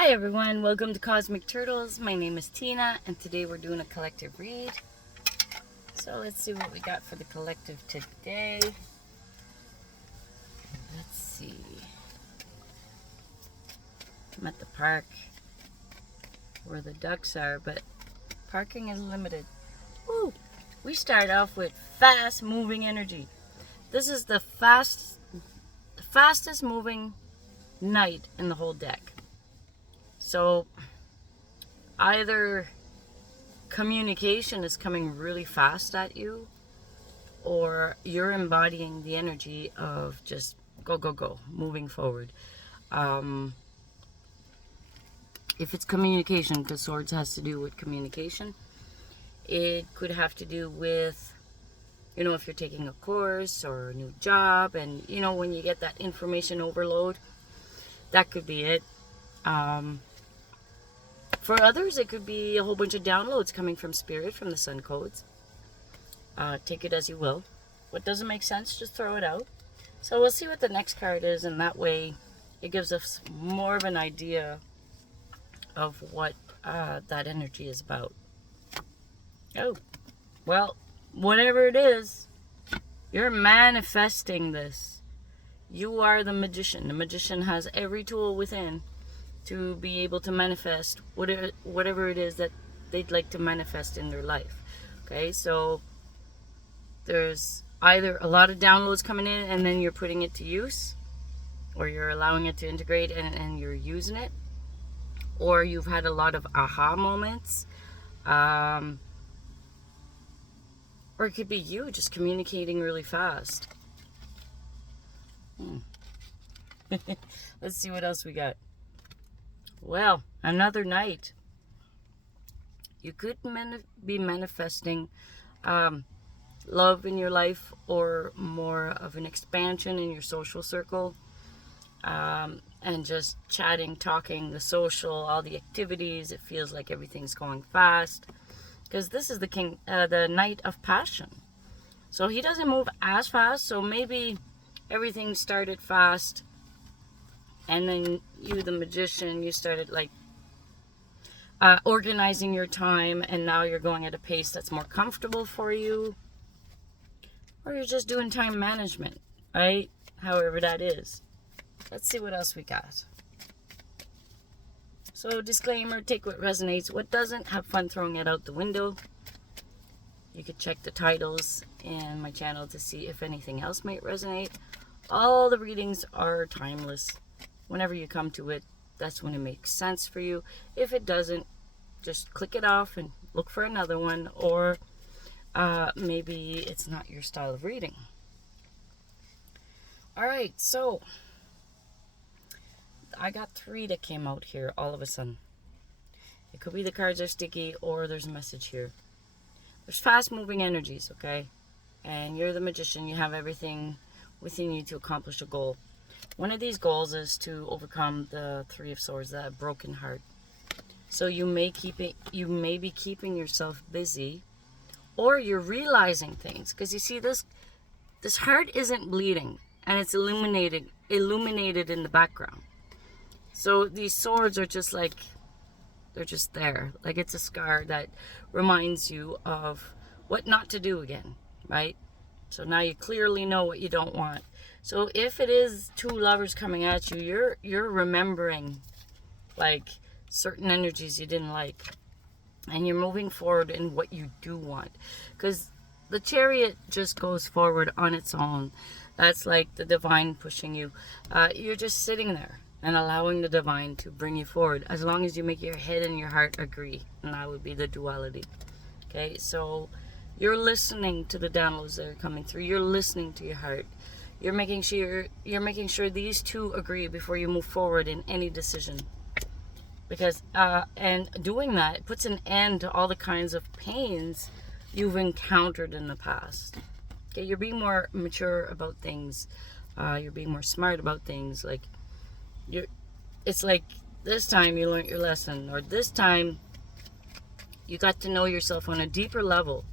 Hi everyone, welcome to Cosmic Turtles. My name is Tina and today we're doing a collective read. So let's see what we got for the collective today. Let's see. I'm at the park where the ducks are, but parking is limited. Woo! We start off with fast moving energy. This is the fastest moving knight in the whole deck. So either communication is coming really fast at you, or you're embodying the energy of just go, moving forward. If it's communication, because swords has to do with communication, it could have to do with, if you're taking a course or a new job, and, when you get that information overload, that could be it. For others, it could be a whole bunch of downloads coming from Spirit, from the Sun Codes. Take it as you will. What doesn't make sense, just throw it out. So we'll see what the next card is, and that way it gives us more of an idea of what that energy is about. Oh, well, whatever it is, you're manifesting this. You are the magician. The magician has every tool within to be able to manifest whatever it is that they'd like to manifest in their life. Okay, so there's either a lot of downloads coming in and then you're putting it to use, or you're allowing it to integrate and you're using it, or you've had a lot of aha moments, or it could be you just communicating really fast. Let's see what else we got. Well, another night. You could be manifesting love in your life, or more of an expansion in your social circle, and just chatting, talking, the social, all the activities. It feels like everything's going fast, because this is the Knight of Passion. So he doesn't move as fast, so maybe everything started fast, and then you, the magician, you started organizing your time, and now you're going at a pace that's more comfortable for you, or you're just doing time management, right? However that is. Let's see what else we got. So disclaimer, take what resonates. What doesn't, have fun throwing it out the window. You could check the titles in my channel to see if anything else might resonate. All the readings are timeless. Whenever you come to it, that's when it makes sense for you. If it doesn't, just click it off and look for another one, or maybe it's not your style of reading. Alright, so I got 3 that came out here all of a sudden. It could be the cards are sticky, or there's a message here. There's fast moving energies, okay? And you're the magician. You have everything within you to accomplish a goal. One of these goals is to overcome the 3 of Swords, that broken heart. So you may be keeping yourself busy, or you're realizing things, because you see this heart isn't bleeding, and it's illuminated in the background. So these swords are just like, they're just there. Like it's a scar that reminds you of what not to do again, right? So now you clearly know what you don't want. So if it is 2 lovers coming at you, you're remembering like certain energies you didn't like, and you're moving forward in what you do want, because the Chariot just goes forward on its own. That's like the divine pushing you. You're just sitting there and allowing the divine to bring you forward, as long as you make your head and your heart agree, and that would be the duality. Okay, so you're listening to the downloads that are coming through. You're listening to your heart. You're making sure these 2 agree before you move forward in any decision. Because and doing that, it puts an end to all the kinds of pains you've encountered in the past. Okay, you're being more mature about things. You're being more smart about things. Like it's like this time you learned your lesson, or this time you got to know yourself on a deeper level,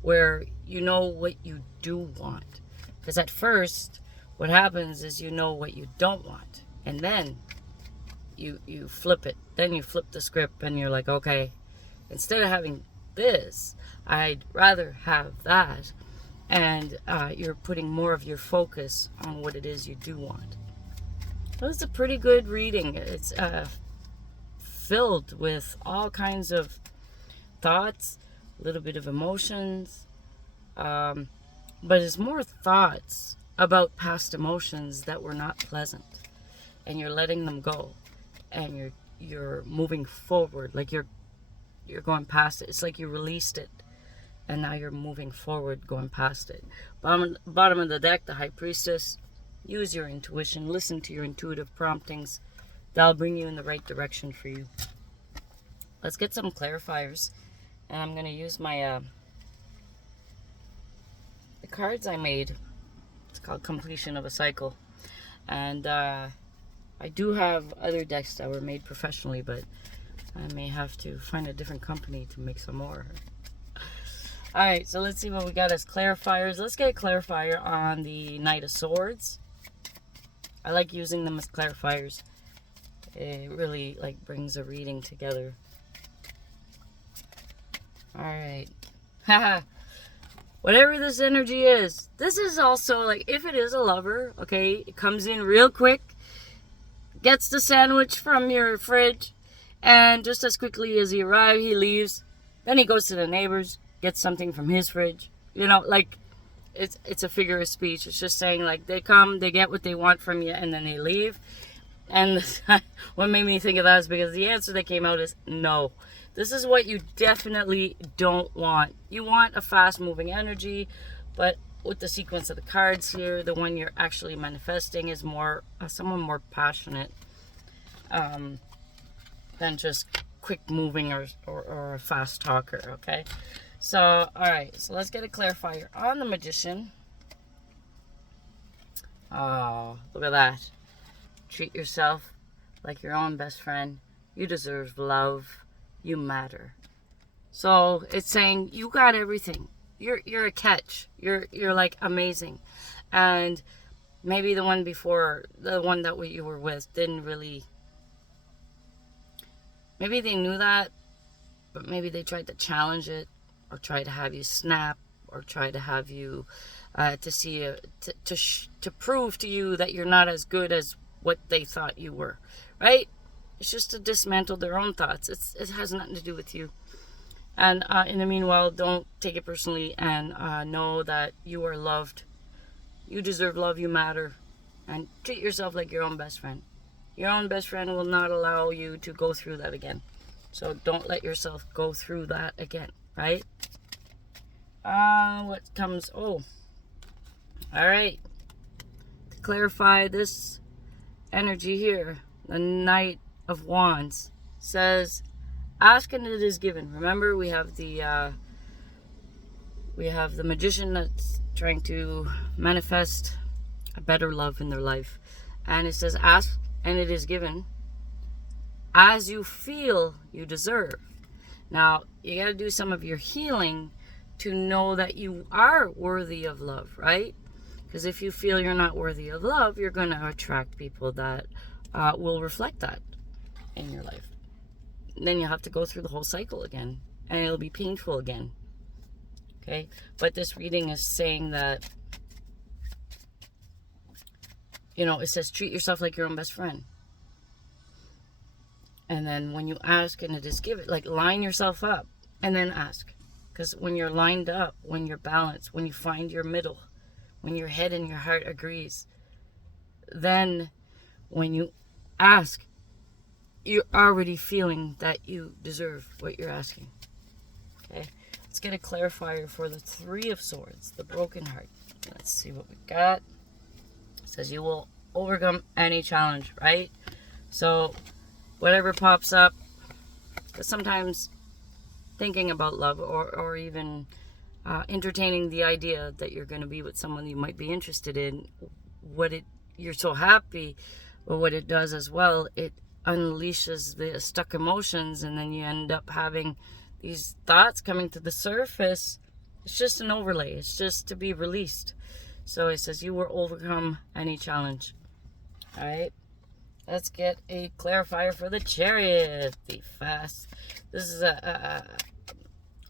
where you know what you do want. Because at first, what happens is you know what you don't want, and then you flip it. Then you flip the script and you're like, okay, instead of having this, I'd rather have that. And you're putting more of your focus on what it is you do want. So it's a pretty good reading. It's filled with all kinds of thoughts, a little bit of emotions, but it's more thoughts about past emotions that were not pleasant, and you're letting them go, and you're moving forward, like you're going past it. It's like you released it, and now you're moving forward, going past it. Bottom of the deck, the High Priestess. Use your intuition. Listen to your intuitive promptings. That'll bring you in the right direction for you. Let's get some clarifiers. And I'm going to use my the cards I made. It's called Completion of a Cycle. And I do have other decks that were made professionally, but I may have to find a different company to make some more. Alright, so let's see what we got as clarifiers. Let's get a clarifier on the Knight of Swords. I like using them as clarifiers. It really brings a reading together. Alright. Haha. Whatever this energy is, this is also if it is a lover, okay, it comes in real quick, gets the sandwich from your fridge, and just as quickly as he arrives, he leaves. Then he goes to the neighbors, gets something from his fridge. It's a figure of speech. It's just saying they come, they get what they want from you, and then they leave. And what made me think of that is because the answer that came out is no. This is what you definitely don't want. You want a fast moving energy, but with the sequence of the cards here, the one you're actually manifesting is more someone more passionate than just quick moving or a fast talker, okay? So, alright, so let's get a clarifier on the Magician. Oh, look at that. Treat yourself like your own best friend. You deserve love. You matter. So, it's saying you got everything. You're a catch. You're amazing. And maybe the one before, the one that you were with, didn't really... Maybe they knew that, but maybe they tried to challenge it, or try to have you snap, or try to have you to prove to you that you're not as good as what they thought you were, right? It's just to dismantle their own thoughts. It has nothing to do with you. And in the meanwhile, don't take it personally, and know that you are loved. You deserve love. You matter, and treat yourself like your own best friend. Your own best friend will not allow you to go through that again. So don't let yourself go through that again. Right? What comes? Oh. Alright. To clarify this energy here, the Knight of Wands says, ask and it is given. Remember, we have the Magician that's trying to manifest a better love in their life. And it says, ask and it is given as you feel you deserve. Now, you got to do some of your healing to know that you are worthy of love, right? Because if you feel you're not worthy of love, you're going to attract people that will reflect that in your life. And then you'll have to go through the whole cycle again, and it'll be painful again. Okay? But this reading is saying that, it says treat yourself like your own best friend. And then when you ask and it is given, line yourself up and then ask. Because when you're lined up, when you're balanced, when you find your middle, when your head and your heart agrees, then when you ask, you're already feeling that you deserve what you're asking. Okay? Let's get a clarifier for the Three of Swords, the broken heart. Let's see what we got. It says you will overcome any challenge, right? So whatever pops up, because sometimes thinking about love or even entertaining the idea that you're going to be with someone you might be interested in, you're so happy, but what it does as well, it unleashes the stuck emotions, and then you end up having these thoughts coming to the surface. It's just an overlay. It's just to be released. So it says you will overcome any challenge. All right. Let's get a clarifier for the Chariot. The fast. This is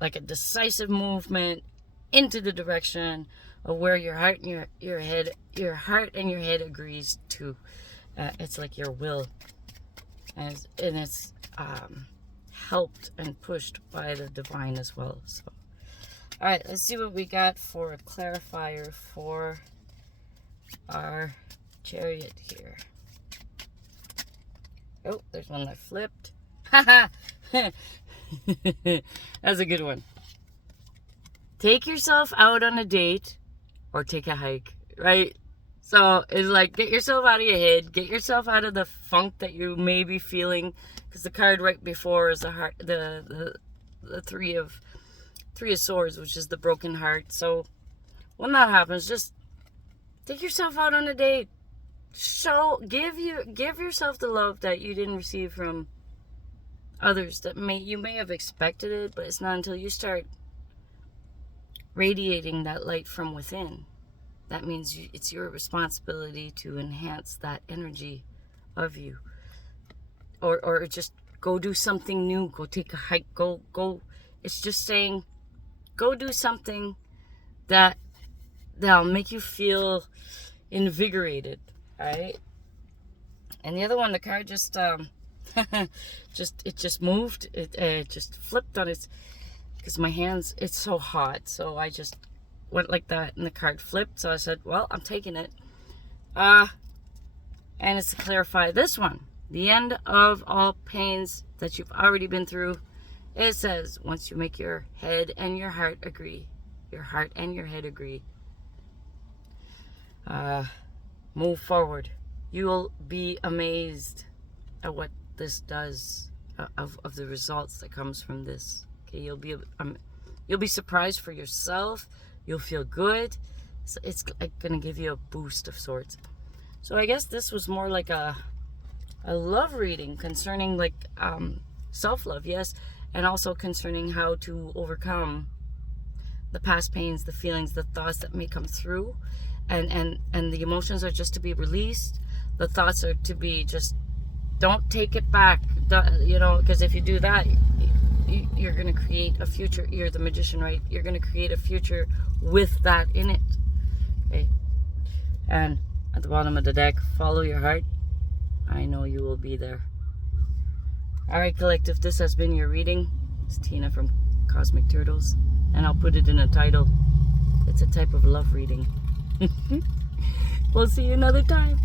like a decisive movement into the direction of where your heart and your head agrees to. It's like your will, and it's helped and pushed by the divine as well. So, all right, let's see what we got for a clarifier for our Chariot here. Oh, there's one that flipped. Haha. That's a good one. Take yourself out on a date or take a hike, right? So it's like, get yourself out of your head, get yourself out of the funk that you may be feeling, because the card right before is the heart, the three of swords, which is the broken heart. So when that happens, just take yourself out on a date. Give yourself the love that you didn't receive from others, that you may have expected it, but it's not until you start radiating that light from within. That means it's your responsibility to enhance that energy of you, or just go do something new, go take a hike, go. It's just saying, go do something that'll make you feel invigorated. All right. And the other one, the card just just moved. It just flipped on its, because my hands, it's so hot, so I just went like that and the card flipped. So I said, well, I'm taking it. And it's to clarify this one, the end of all pains that you've already been through. It says, once you make your head and your heart agree, move forward. You'll be amazed at what this does, of the results that comes from this. Okay, you'll be surprised for yourself. You'll feel good. So it's like gonna give you a boost of sorts. So I guess this was more like a love reading concerning like self-love, yes, and also concerning how to overcome the past pains, the feelings, the thoughts that may come through, and the emotions are just to be released. The thoughts are to be just, don't take it back, because if you do that, you're going to create a future. You're the magician, right? You're going to create a future with that in it. Okay. And at the bottom of the deck, follow your heart. I know you will be there. All right, collective, this has been your reading. It's Tina from Cosmic Turtles, and I'll put it in a title. It's a type of love reading. We'll see you another time.